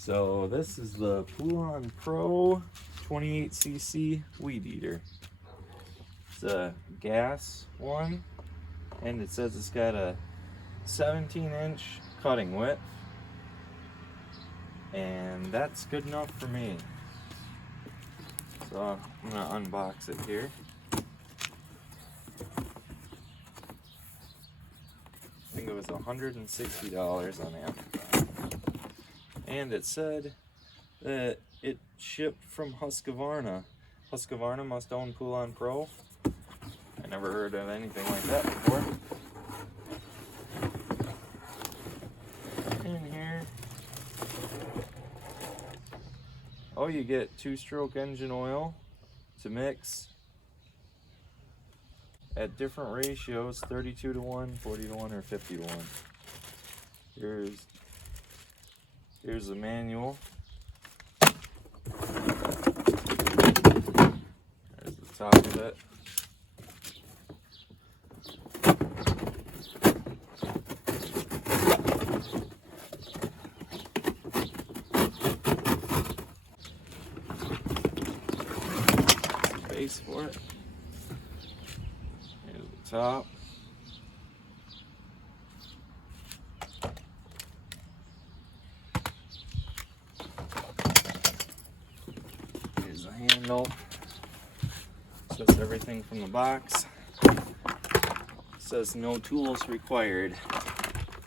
So this is the Poulan Pro 28cc weed eater. It's a gas one, and it says it's got a 17-inch cutting width, and that's good enough for me. So I'm gonna unbox it here. I think it was $160 on Amazon. And it said that it shipped from Husqvarna. Husqvarna must own Poulan Pro. I never heard of anything like that before. In here, oh, you get 2-stroke engine oil to mix at different ratios, 32 to 1, 40 to 1, or 50 to 1. Here's the manual. There's the top of it. Base for it. Here's the top. Here's the handle. Says everything from the box. Says no tools required.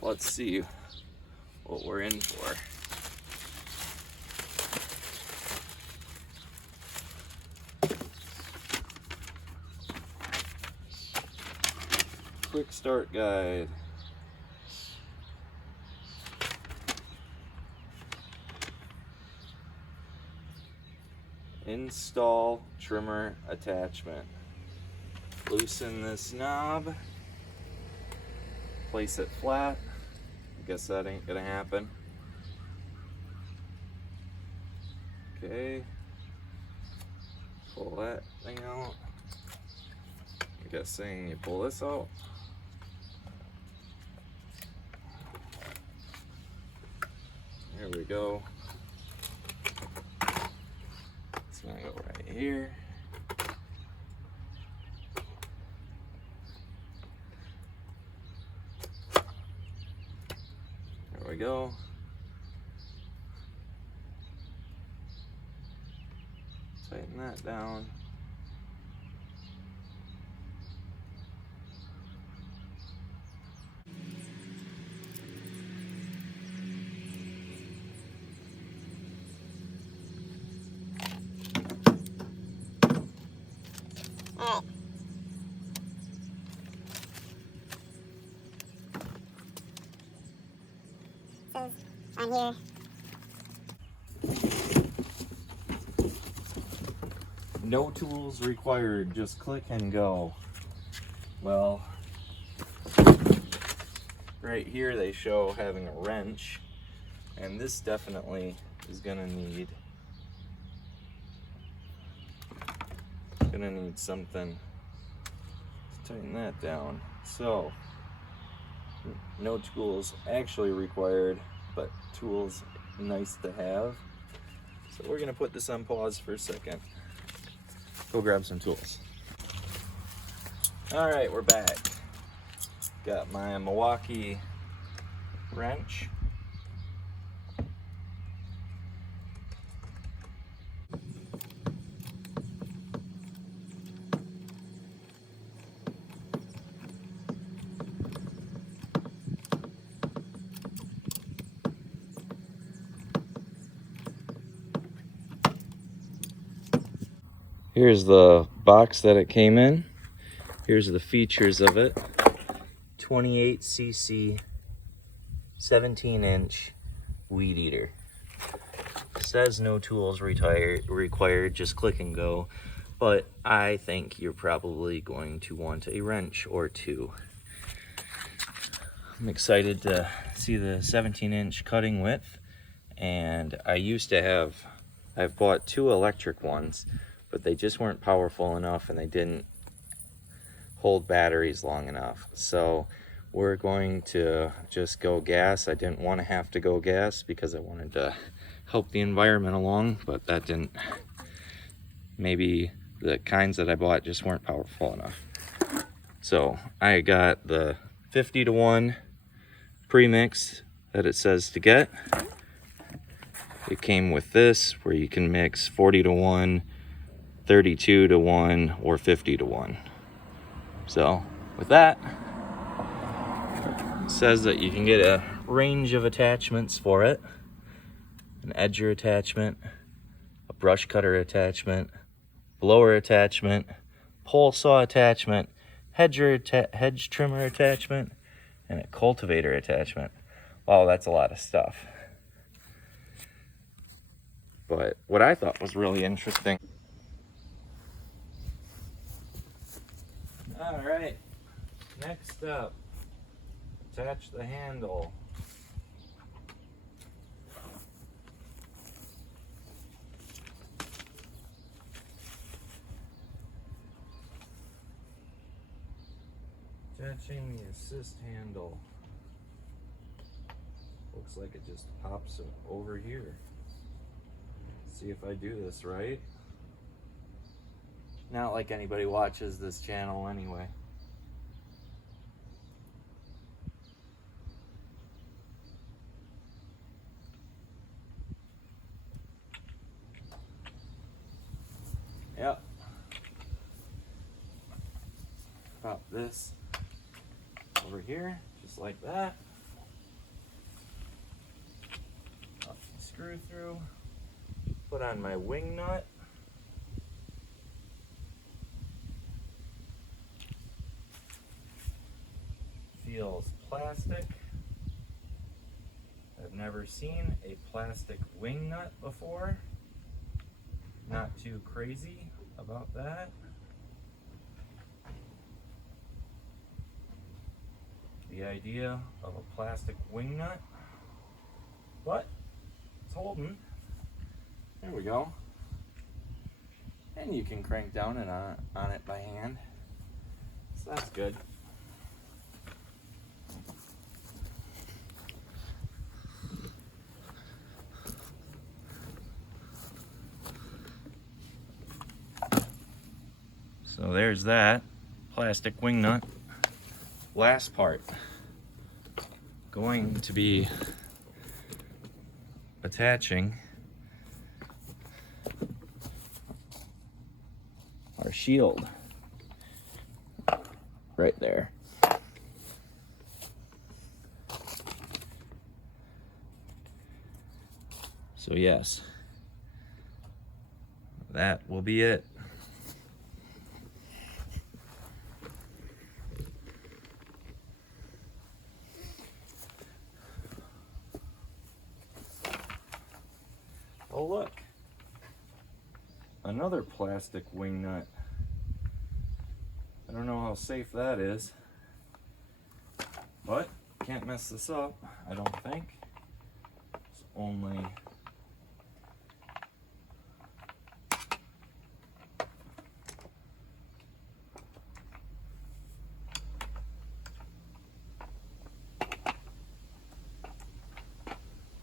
Let's see what we're in for. Quick start guide. Install trimmer attachment. Loosen this knob. Place it flat. I guess that ain't gonna happen. Okay. Pull that thing out. I'm guessing you pull this out. There we go. It's gonna go right here. There we go. Tighten that down. Says on here. No tools required, just click and go. Well, right here they show having a wrench, and this definitely is gonna need something to tighten that down. So no tools actually required, but tools nice to have. So we're gonna put this on pause for a second. Go grab some tools. All right, we're back. Got my Milwaukee wrench. Here's the box that it came in. Here's the features of it. 28cc, 17-inch weed eater. Says no tools required, just click and go. But I think you're probably going to want a wrench or two. I'm excited to see the 17-inch cutting width. And I've bought 2 electric ones, but they just weren't powerful enough and they didn't hold batteries long enough. So we're going to just go gas. I didn't want to have to go gas because I wanted to help the environment along, but that didn't, maybe the kinds that I bought just weren't powerful enough. So I got the 50-to-1 premix that it says to get. It came with this where you can mix 40-to-1, 32-to-1, or 50-to-1. So with that, it says that you can get a range of attachments for it. An edger attachment, a brush cutter attachment, blower attachment, pole saw attachment, hedge trimmer attachment, and a cultivator attachment. Wow, that's a lot of stuff. But what I thought was really interesting. All right, next up, attach the handle. Attaching the assist handle. Looks like it just pops over here. See if I do this right. Not like anybody watches this channel anyway. Yep. Pop this over here, just like that. Pop the screw through. Put on my wing nut. Feels plastic. I've never seen a plastic wing nut before. Not too crazy about that. The idea of a plastic wing nut, but it's holding. There we go. And you can crank down and on it by hand. So that's good. So there's that plastic wing nut. Last part, going to be attaching our shield right there. So yes, that will be it. Oh look, another plastic wing nut. I don't know how safe that is, but can't mess this up, I don't think. It's only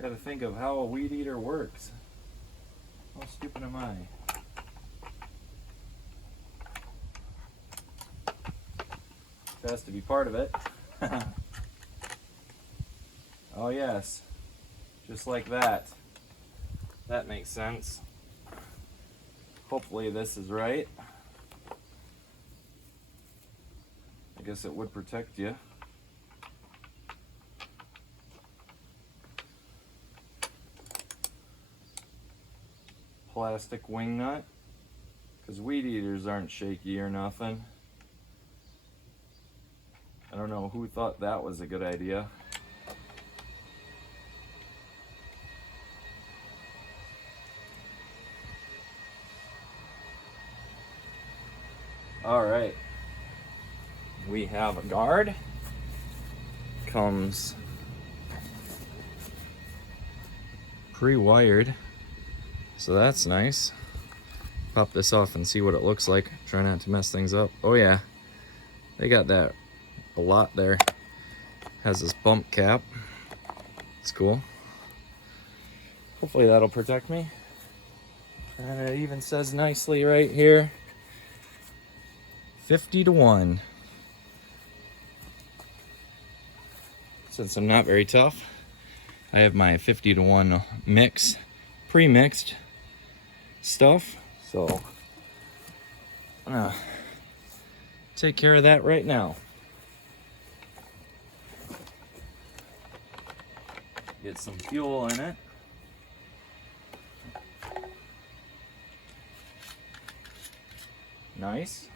gotta think of how a weed eater works. How stupid am I? It has to be part of it. Oh yes, just like that. That makes sense. Hopefully this is right. I guess it would protect you. Plastic wing nut, because weed eaters aren't shaky or nothing. I don't know who thought that was a good idea. All right, we have a guard. Comes pre-wired. So that's nice. Pop this off and see what it looks like. Try not to mess things up. Oh yeah, they got that a lot there. Has this bump cap. It's cool. Hopefully that'll protect me. And it even says nicely right here, 50-1. Since I'm not very tough, I have my 50-1 mix, pre-mixed stuff. So I'm gonna take care of that right now. Get some fuel in it. Nice.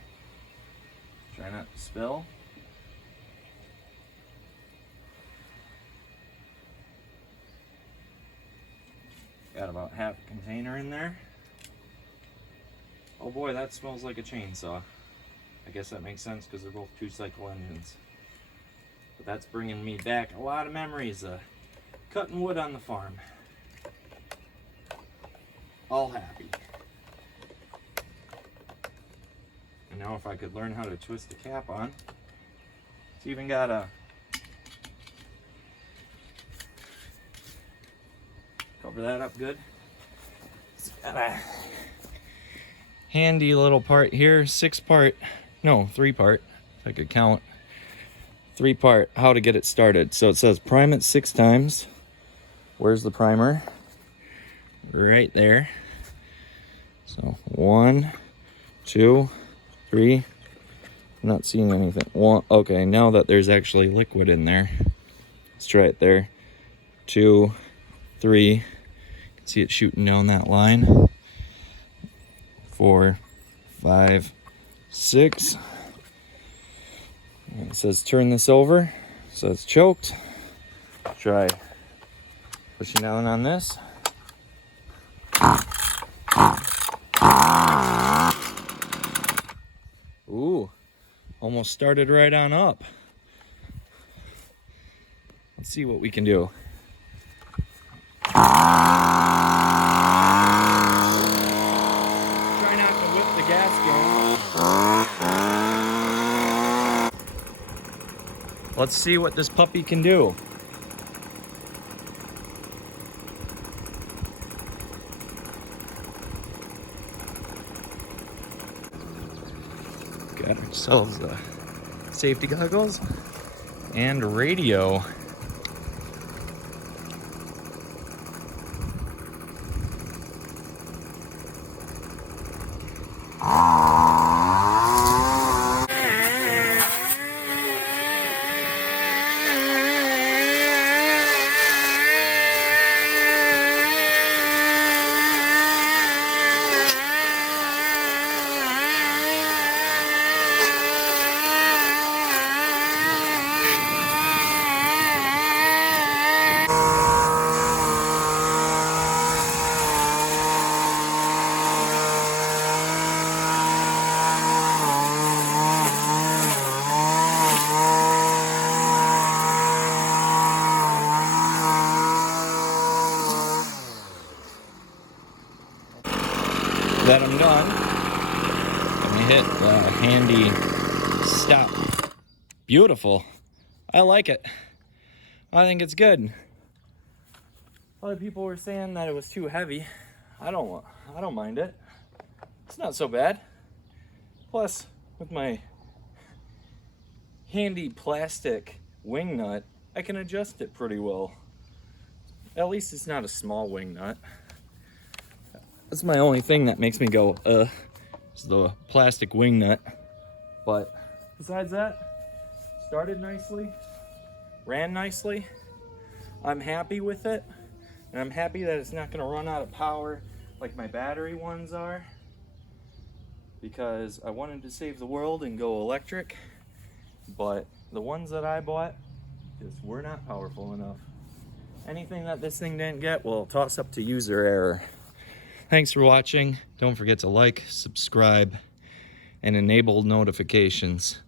Try not to spill. Got about half a container in there. Oh boy, that smells like a chainsaw. I guess that makes sense because they're both 2-cycle engines. But that's bringing me back a lot of memories of cutting wood on the farm. All happy. And now if I could learn how to twist the cap on. It's even got a cover that up good. It's got a handy little part here, 3-part, if I could count. 3-part, how to get it started. So it says prime it 6 times. Where's the primer? Right there. So 1, 2, 3. I'm not seeing anything. 1. Okay, now that there's actually liquid in there, let's try it there. 2, 3. You can see it shooting down that line. 4, 5, 6. And it says turn this over, so it's choked. Try pushing down on this. Ooh, almost started right on up. Let's see what we can do. Try not to whip the gas gun. Let's see what this puppy can do. Got ourselves safety goggles and radio. That I'm done. Let me hit the handy stop. Beautiful. I like it. I think it's good. Other people were saying that it was too heavy. I don't mind it. It's not so bad. Plus, with my handy plastic wing nut, I can adjust it pretty well. At least it's not a small wing nut. That's my only thing that makes me go, is the plastic wing nut. But besides that, started nicely, ran nicely. I'm happy with it, and I'm happy that it's not gonna run out of power like my battery ones are, because I wanted to save the world and go electric, but the ones that I bought just were not powerful enough. Anything that this thing didn't get, well, toss up to user error. Thanks for watching. Don't forget to like, subscribe, and enable notifications.